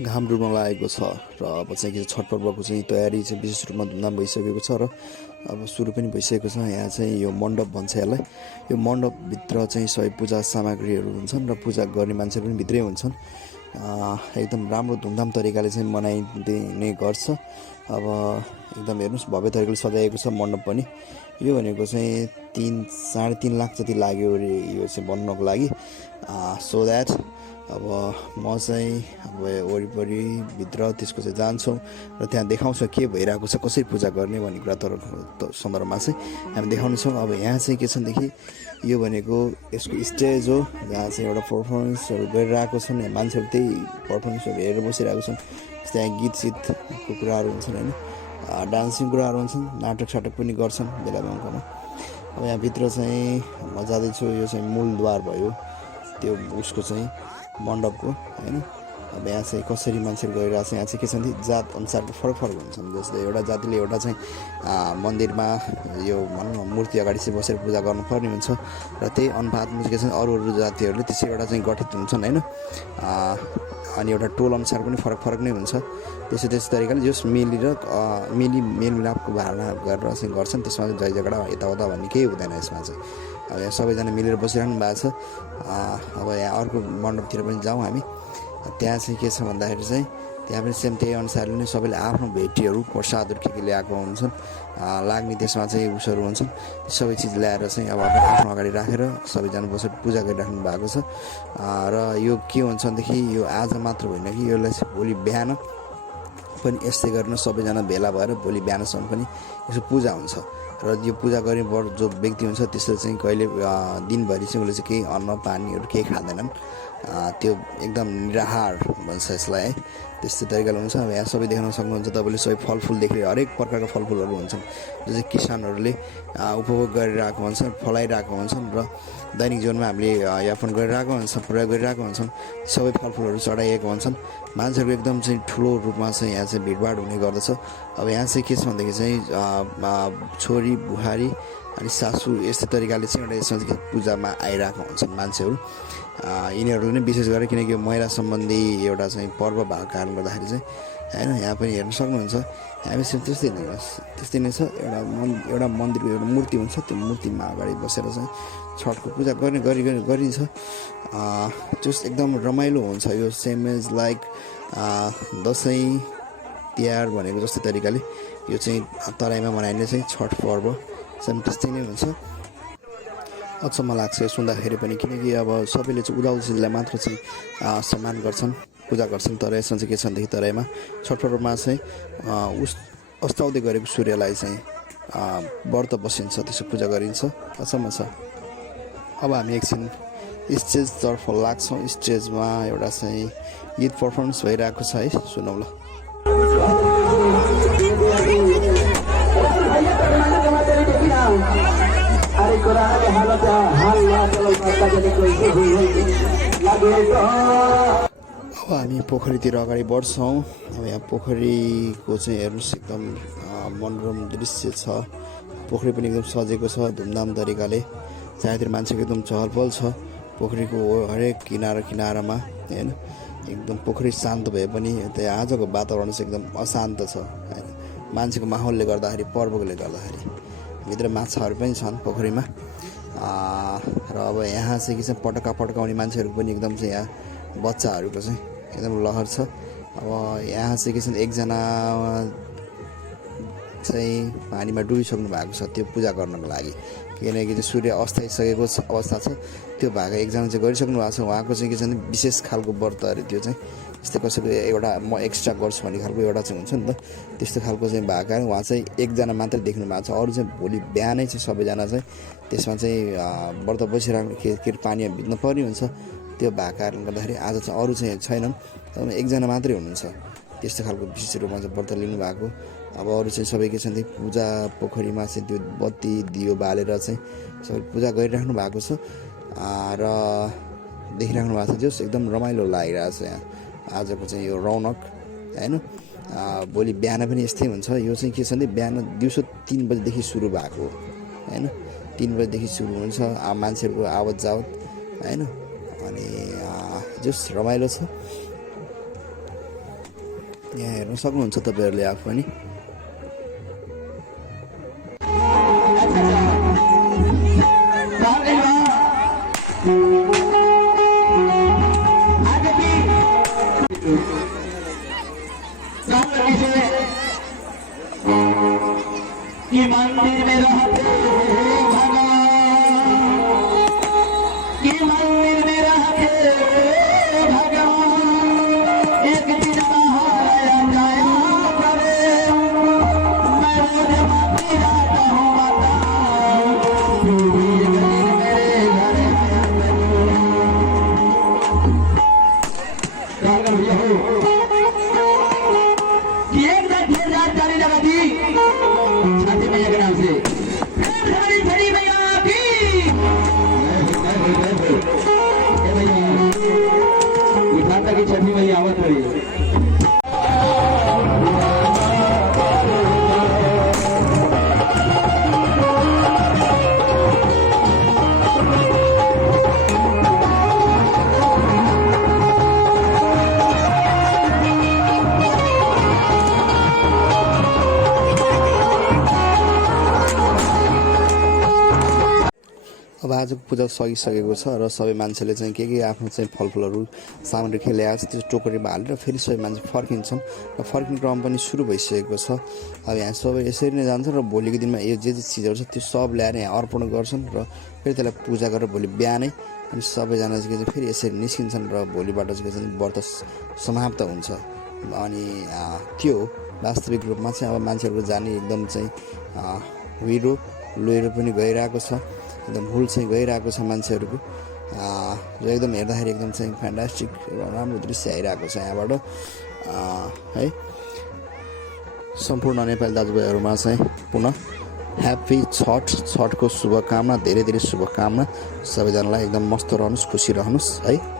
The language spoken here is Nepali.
घाम डुब्न लागेको छ र अब चाहिँ के छठ पर्वको चाहिँ तयारी चाहिँ विशेष रूपमा धुमधाम भइसकेको छ र अब सुरु पनि भइसकेको छ। यहाँ चाहिँ यो मण्डप भन्छ यसलाई। यो मण्डपभित्र चाहिँ सबै पूजा सामग्रीहरू हुन्छन् र पूजा गर्ने मान्छेहरू पनि भित्रै हुन्छन्। एकदम राम्रो धुमधाम तरिकाले चाहिँ मनाइदिने गर्छ। अब एकदम हेर्नुहोस् भव्य तरिकाले सजाइएको छ मण्डप पनि। यो भनेको चाहिँ 3-3.5 लाख जति लाग्यो अरे यो चाहिँ बन्नको लागि। सो द्याट अब म चाहिँ अब वरिपरि भित्र त्यसको चाहिँ जान्छौँ र त्यहाँ देखाउँछ के भइरहेको छ, कसरी पूजा गर्ने भन्ने कुरा तर सन्दर्भमा चाहिँ हामी देखाउनेछौँ। अब यहाँ चाहिँ के छदेखि यो भनेको यसको स्टेज हो, जहाँ चाहिँ एउटा पर्फर्मेन्सहरू गरिरहेको छन्। मान्छेहरू त्यही पर्फर्मेन्सहरू हेरेर बसिरहेको छन्। त्यहाँ गीत सितको कुराहरू हुन्छन् होइन, डान्सिङ कुराहरू हुन्छन्, नाटक साटक पनि गर्छन् बेला बेलामा। अब यहाँभित्र चाहिँ म जाँदैछु। यो चाहिँ मूलद्वार भयो त्यो उसको चाहिँ मण्डपको होइन। अब यहाँ चाहिँ कसरी मान्छेहरू गइरहेको छ, यहाँ चाहिँ के छ भने जात अनुसारको फरक फरक हुन्छन्। जस्तै एउटा जातिले एउटा चाहिँ मन्दिरमा यो भनौँ न मूर्ति अगाडि चाहिँ बसेर पूजा गर्नुपर्ने हुन्छ र त्यही अनुपातमा के छ अरू अरू जातिहरूले त्यसै एउटा चाहिँ गठित हुन्छन् होइन। अनि एउटा टोल अनुसार पनि फरक फरक नै हुन्छ। त्यस्तै तरिकाले जस मेलमिलापको भावना गरेर चाहिँ गर्छन्। त्यसमा चाहिँ जय झगडा यताउता भन्ने केही हुँदैन यसमा चाहिँ। अब यहाँ सबैजना मिलेर बसिरहनु भएको छ। अब यहाँ अर्को मण्डपतिर पनि जाउँ हामी। त्यहाँ चाहिँ के छ भन्दाखेरि चाहिँ त्यहाँ पनि सेम त्यही अनुसारले नै सबैले आफ्नो भेटीहरू प्रसादहरू के ल्याएको हुन्छन्, लाग्ने त्यसमा चाहिँ उसहरू हुन्छन्। सबै चिज ल्याएर चाहिँ अब आफ्नो अगाडि राखेर सबैजना बसेर पूजा गरिराख्नु भएको छ। र यो के हुन्छ भनेदेखि यो आज मात्र होइन कि यसलाई चाहिँ भोलि बिहान पनि यस्तै गरेर सबैजना भेला भएर भोलि बिहानसम्म पनि यसो पूजा हुन्छ। र यो पूजा गर्ने जो व्यक्ति हुन्छ त्यसले चाहिँ कहिले दिनभरि चाहिँ उसले चाहिँ केही अन्न पानीहरू केही खाँदैनन्। त्यो एकदम निराहार भन्छ यसलाई है। त्यस्तै तरिकाले हुन्छ। अब यहाँ सबै देख्न सक्नुहुन्छ तपाईँले सबै फलफुलदेखि हरेक प्रकारका फलफुलहरू हुन्छन् जो चाहिँ किसानहरूले उपभोग गरिरहेको हुन्छन्, फलाइरहेको हुन्छन् र दैनिक जीवनमा हामीले यापन गरिरहेको हुन्छौँ, प्रयोग गरिरहेको हुन्छौँ। सबै फलफुलहरू चढाइएको हुन्छन्। मान्छेहरूको एकदम चाहिँ ठुलो रूपमा चाहिँ यहाँ चाहिँ भिडभाड हुने गर्दछ। अब यहाँ चाहिँ के छ भनेदेखि चाहिँ छोरी बुहारी अनि सासू यस्तै तरिकाले चाहिँ एउटा यसमा चाहिँ पूजामा आइरहेको हुन्छन् मान्छेहरू। यिनीहरूले नै विशेष गरेर किनकि यो महिला सम्बन्धी एउटा चाहिँ पर्व भएको कारणले गर्दाखेरि चाहिँ होइन यहाँ पनि हेर्न सक्नुहुन्छ। हामी त्यस्तै नै छ। एउटा मन्दिरको एउटा मूर्ति हुन्छ, त्यो मूर्तिमा अगाडि बसेर चाहिँ छठको पूजा गरिन्छ। जस एकदम रमाइलो हुन्छ। यो same as like Dashain Tihar भनेको जस्तै तरिकाले यो चाहिँ तराईमा मनाइने चाहिँ छठ पर्व सेम त्यस्तै नै हुन्छ। अचम्म लाग्छ यो सुन्दाखेरि पनि, किनकि अब सबैले चाहिँ उदाउँदो चिजलाई मात्र चाहिँ सम्मान गर्छन्, पूजा गर्छन्। तर यसमा चाहिँ के छ भनेदेखि तराईमा छठ पर्वमा चाहिँ अस्ताउँदै गरेको सूर्यलाई चाहिँ व्रत बसिन्छ, त्यसो पूजा गरिन्छ। अचम्म छ। अब हामी एकछिन स्टेजतर्फ लाग्छौँ। स्टेजमा एउटा चाहिँ गीत पर्फर्मेन्स भइरहेको छ है, सुनौँ ल। अब हामी पोखरीतिर अगाडि बढ्छौँ। अब यहाँ पोखरीको चाहिँ हेर्नुहोस् एकदम मनोरम दृश्य छ। पोखरी पनि एकदम सजेको छ धुमधाम तरिकाले। चारैतिर मान्छेको एकदम चहल पहल छ पोखरीको हरेक किनारामा होइन। एकदम पोखरी शान्त भए पनि त्यहाँ आजको वातावरण चाहिँ एकदम अशान्त छ होइन। मान्छेको माहौलले गर्दाखेरि, पर्वले गर्दाखेरि भित्र माछाहरू पनि छन् पोखरीमा। र अब यहाँ चाहिँ के छ पटका पड्काउने मान्छेहरू पनि एकदम चाहिँ यहाँ बच्चाहरूको चाहिँ एकदम लहर छ। अब यहाँ चाहिँ के छ एकजना चाहिँ पानीमा डुबिसक्नु भएको छ त्यो पूजा गर्नको लागि, किनकि चाहिँ सूर्य अस्ताइसकेको अवस्था छ। त्यो भएको एकजना चाहिँ गरिसक्नु भएको छ। उहाँको चाहिँ के छ भने विशेष खालको व्रत अरे त्यो चाहिँ यस्तै कसैको एउटा म एक्स्ट्रा गर्छु भन्ने खालको एउटा चाहिँ हुन्छ नि त, त्यस्तो खालको चाहिँ भएको कारण उहाँ चाहिँ एकजना मात्रै देख्नु भएको छ। अरू चाहिँ भोलि बिहानै चाहिँ सबैजना चाहिँ त्यसमा चाहिँ व्रत बसिरहेको के पानीमा भिज्न पर्ने हुन्छ। त्यो भएको कारणले गर्दाखेरि आज चाहिँ अरू चाहिँ छैनन्, तर एकजना मात्रै हुनुहुन्छ त्यस्तो खालको विशेष रूपमा चाहिँ व्रत लिनु भएको। अब अरू चाहिँ सबै के छ भने पूजा पोखरीमा चाहिँ त्यो बत्ती दियो बालेर चाहिँ सबै पूजा गरिराख्नु भएको छ र देखिराख्नु भएको छ। जस एकदम रमाइलो लागिरहेको छ यहाँ आजको चाहिँ यो रौनक होइन। भोलि बिहान पनि यस्तै हुन्छ। यो चाहिँ के छ भने बिहान दिउँसो 3 बजीदेखि सुरु भएको होइन। 3 बजीदेखि सुरु हुन्छ मान्छेहरूको आवत जावत होइन। अनि जस रमाइलो छ। यहाँ हेर्न सक्नुहुन्छ तपाईँहरूले आफू पनि। कि मंदिर में रहते भगवान, कि मंदिर में रहते भगवान, एक दिन महाराया जाया करे, मैं रोज मंदिर आता हूँ माता, तू भी एक दिन मेरे घर आया करो। कि एक दिन फिर रात जाने लगा थी छठी मैया के नाम से, हमारी छठी मैया की विधाता की छठी मैया आवत रही। अब आजको पूजा सकिसकेको छ र सबै मान्छेले चाहिँ के आफ्नो चाहिँ फलफुलहरू सामग्री के ल्याएको छ त्यो टोकरीमा हालेर फेरि सबै मान्छे फर्किन्छन् र फर्किने क्रम पनि सुरु भइसकेको छ। अब यहाँ सबै यसरी नै जान्छन् र भोलिको दिनमा यो जे चिजहरू छ त्यो सब ल्याएर यहाँ अर्पण गर्छन् र फेरि त्यसलाई पूजा गरेर भोलि बिहानै अनि सबैजना चाहिँ फेरि यसरी निस्किन्छन् र भोलिबाट चाहिँ व्रत समाप्त हुन्छ। अनि त्यो वास्तविक रूपमा चाहिँ अब मान्छेहरूको जाने एकदम चाहिँ हुइरो लोइरो पनि गइरहेको छ, एकदम हुल चाहिँ गइरहेको छ मान्छेहरूको र एकदम हेर्दाखेरि एकदम चाहिँ फ्यान्टास्टिक राम्रो दृश्य आइरहेको छ यहाँबाट है। सम्पूर्ण नेपाली दाजुभाइहरूमा चाहिँ पुनः ह्याप्पी छठको शुभकामना, धेरै धेरै शुभकामना। सबैजनालाई एकदम मस्त रहनुहोस्, खुसी रहनुहोस् है।